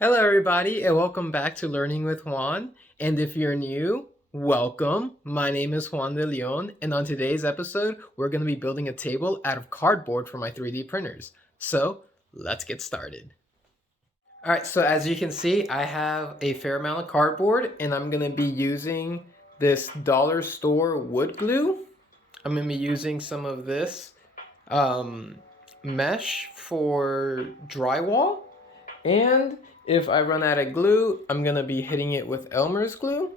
Hello, everybody, and welcome back to Learning with Juan. And if you're new, welcome. My name is Juan de Leon, and on today's episode, we're going to be building a table out of cardboard for my 3D printers. So let's get started. All right, so as you can see, I have a fair amount of cardboard, and I'm going to be using this dollar store wood glue. I'm going to be using some of this mesh for drywall. And if I run out of glue, I'm gonna be hitting it with Elmer's glue.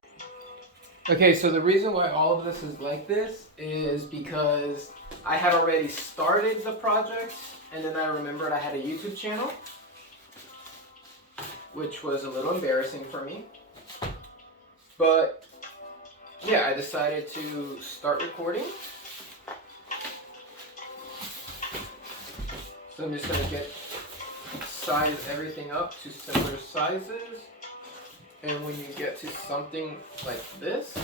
Okay, so the reason why all of this is like this is because I had already started the project, and then I remembered I had a YouTube channel, which was a little embarrassing for me. But yeah, I decided to start recording. So I'm just gonna size everything up to similar sizes, and when you get to something like this,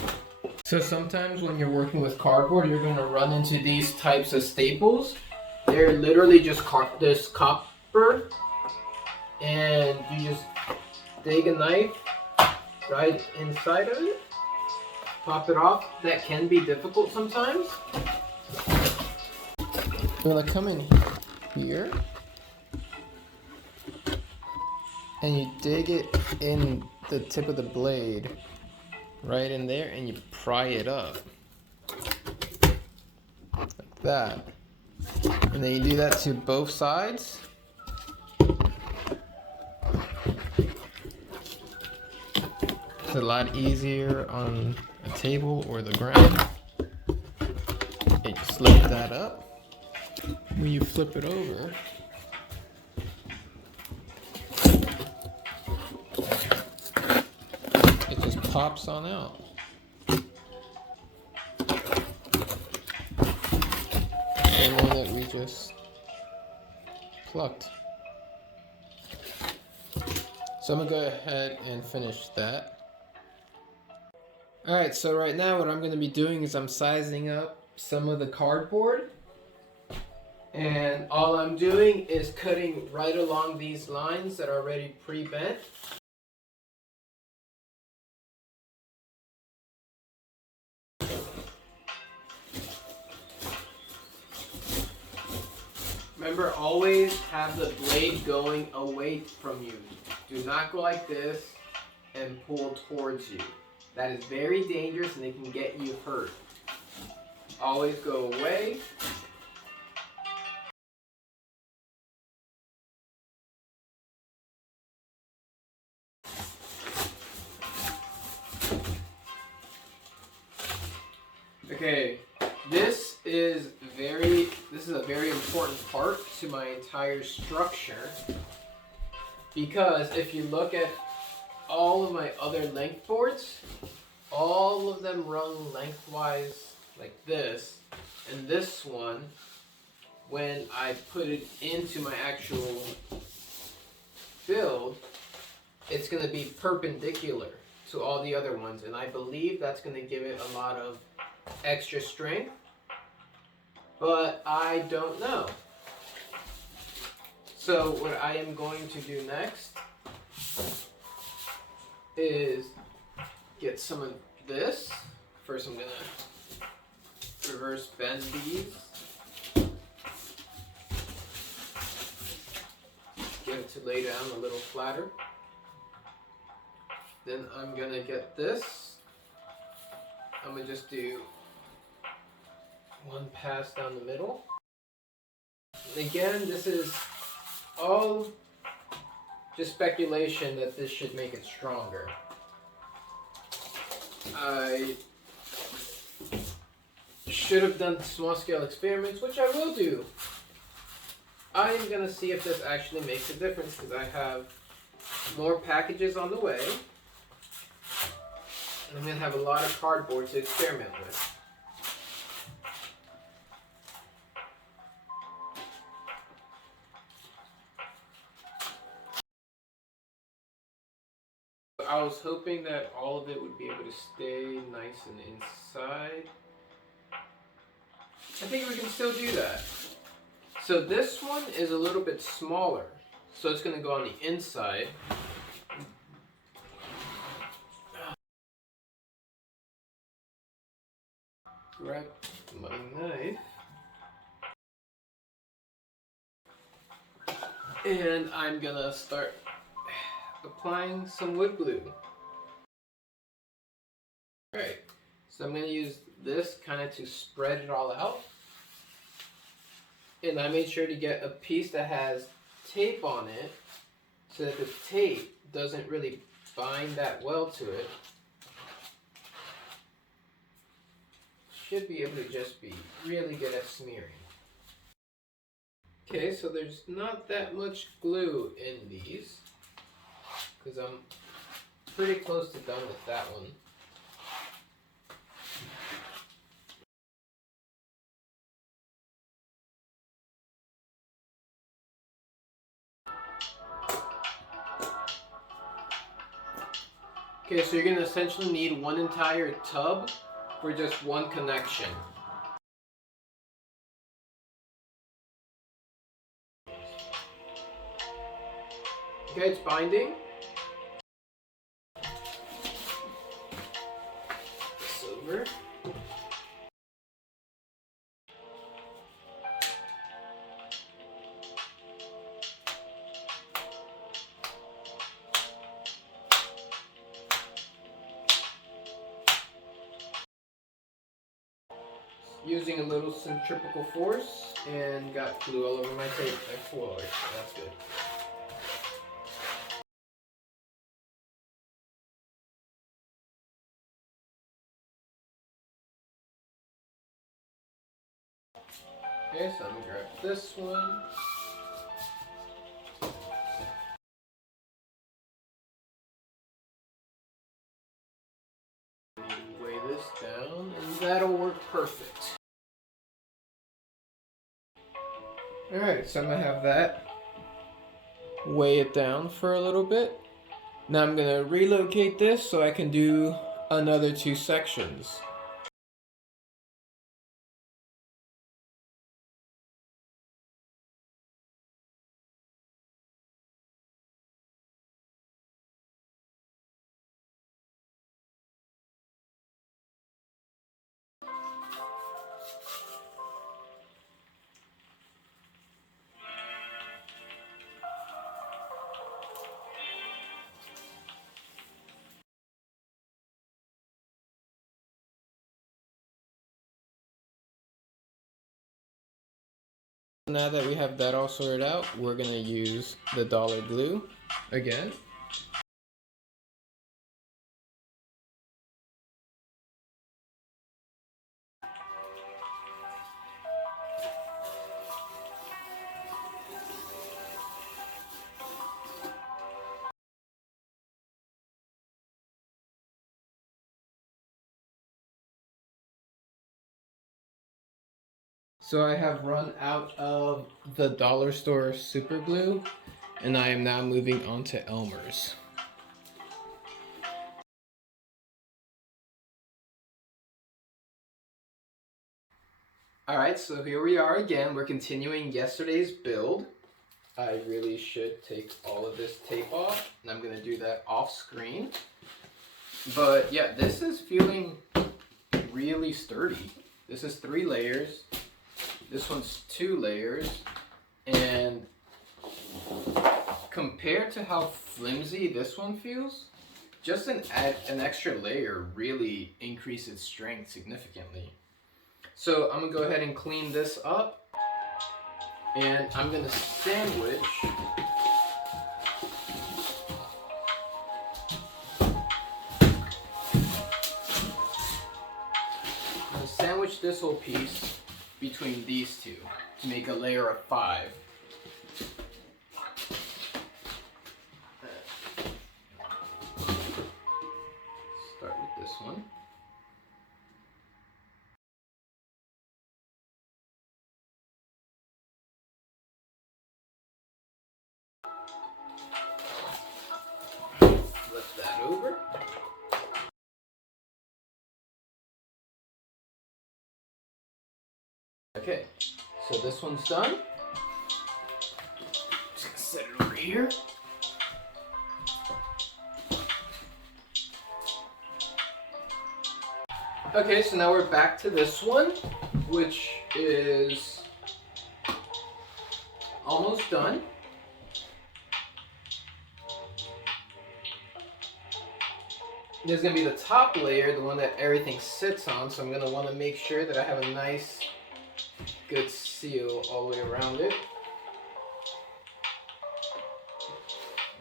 so sometimes when you're working with cardboard, you're going to run into these types of staples. They're literally just this copper, and you just dig a knife right inside of it, pop it off. That can be difficult sometimes. I'm going to come in here, and you dig it in the tip of the blade, right in there, and you pry it up. Like that. And then you do that to both sides. It's a lot easier on a table or the ground. And you slip that up. When you flip it over, it just pops on out. And one that we just plucked. So I'm gonna go ahead and finish that. Alright, so right now what I'm gonna be doing is I'm sizing up some of the cardboard. And all I'm doing is cutting right along these lines that are already pre-bent. Remember, always have the blade going away from you. Do not go like this and pull towards you. That is very dangerous and it can get you hurt. Always go away. Okay, this is a very important part to my entire structure, because if you look at all of my other length boards, all of them run lengthwise like this, and this one, when I put it into my actual build, it's going to be perpendicular to all the other ones, and I believe that's going to give it a lot of extra strength, but I don't know. So what I am going to do next is get some of this. First I'm going to reverse bend these. Get it to lay down a little flatter. Then I'm going to get this. I'm going to just do one pass down the middle. And again, this is all just speculation that this should make it stronger. I should have done small scale experiments, which I will do. I am going to see if this actually makes a difference, because I have more packages on the way. And I'm going to have a lot of cardboard to experiment with. I was hoping that all of it would be able to stay nice and inside. I think we can still do that. So this one is a little bit smaller, so it's going to go on the inside. grab my knife. And I'm gonna start applying some wood glue. Alright, so I'm gonna use this kind of to spread it all out. And I made sure to get a piece that has tape on it so that the tape doesn't really bind that well to it. Should be able to just be really good at smearing. Okay, so there's not that much glue in these because I'm pretty close to done with that one. Okay, so you're going to essentially need one entire tub for just one connection. Okay, it's binding. This over. Using a little centrifugal force and got glue all over my tape. Forward, so that's good. Okay, so I'm gonna grab this one. Weigh this down, and that'll work perfect. Alright, so I'm gonna have that weigh it down for a little bit. Now I'm gonna relocate this so I can do another 2 sections. Now that we have that all sorted out, we're gonna use the dollar glue again. So I have run out of the dollar store super glue, and I am now moving on to Elmer's. Alright, so here we are again. We're continuing yesterday's build. I really should take all of this tape off, and I'm gonna do that off screen. But yeah, this is feeling really sturdy. This is 3 layers. This one's 2 layers, and compared to how flimsy this one feels, just an extra layer really increases strength significantly. So I'm gonna go ahead and clean this up, and I'm gonna sandwich this whole piece between these two to make a layer of 5. Start with this one. Flip that over. Okay, so this one's done. Just gonna set it over here. Okay, so now we're back to this one, which is almost done. This is going to be the top layer, the one that everything sits on, so I'm going to want to make sure that I have a nice, good seal all the way around it.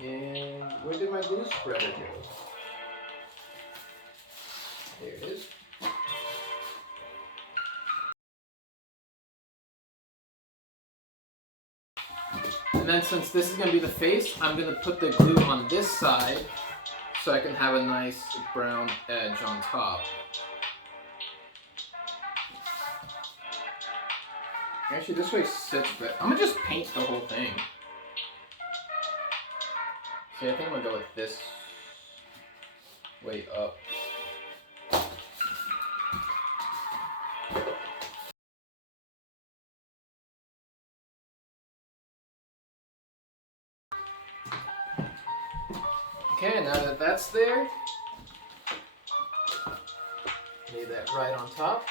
And where did my glue spreader go? There it is. And then since this is going to be the face, I'm going to put the glue on this side so I can have a nice brown edge on top. Actually, this way sits better. I'm going to just paint the whole thing. See, I think I'm going to go with this way up. Okay, now that that's there, lay that right on top.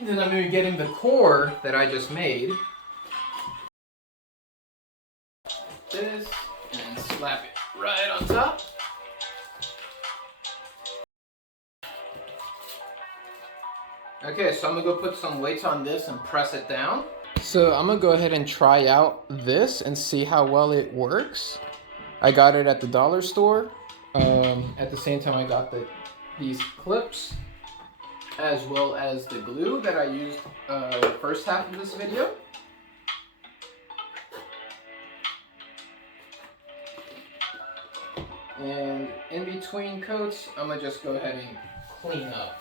Then I'm going to be getting the core that I just made. This, and slap it right on top. Okay, so I'm gonna go put some weights on this and press it down. So I'm gonna go ahead and try out this and see how well it works. I got it at the dollar store. At the same time I got these clips as well as the glue that I used the first half of this video. And in between coats, I'm gonna just go ahead and clean up.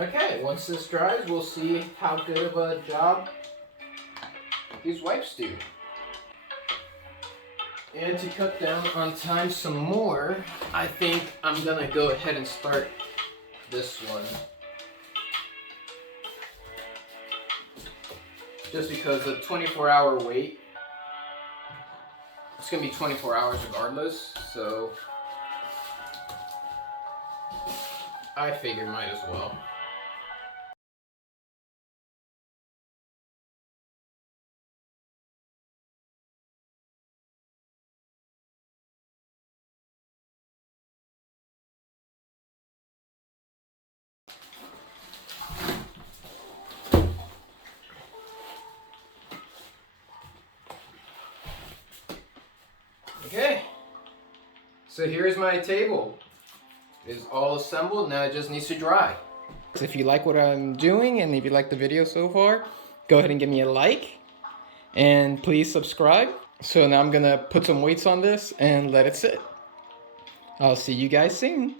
Okay, once this dries, we'll see how good of a job these wipes do. And to cut down on time some more, I think I'm gonna go ahead and start this one. Just because the 24-hour wait, it's gonna be 24 hours regardless, so I figured might as well. Okay, so here's my table. It is all assembled, now it just needs to dry. If you like what I'm doing and if you like the video so far, go ahead and give me a like and please subscribe. So now I'm gonna put some weights on this and let it sit. I'll see you guys soon.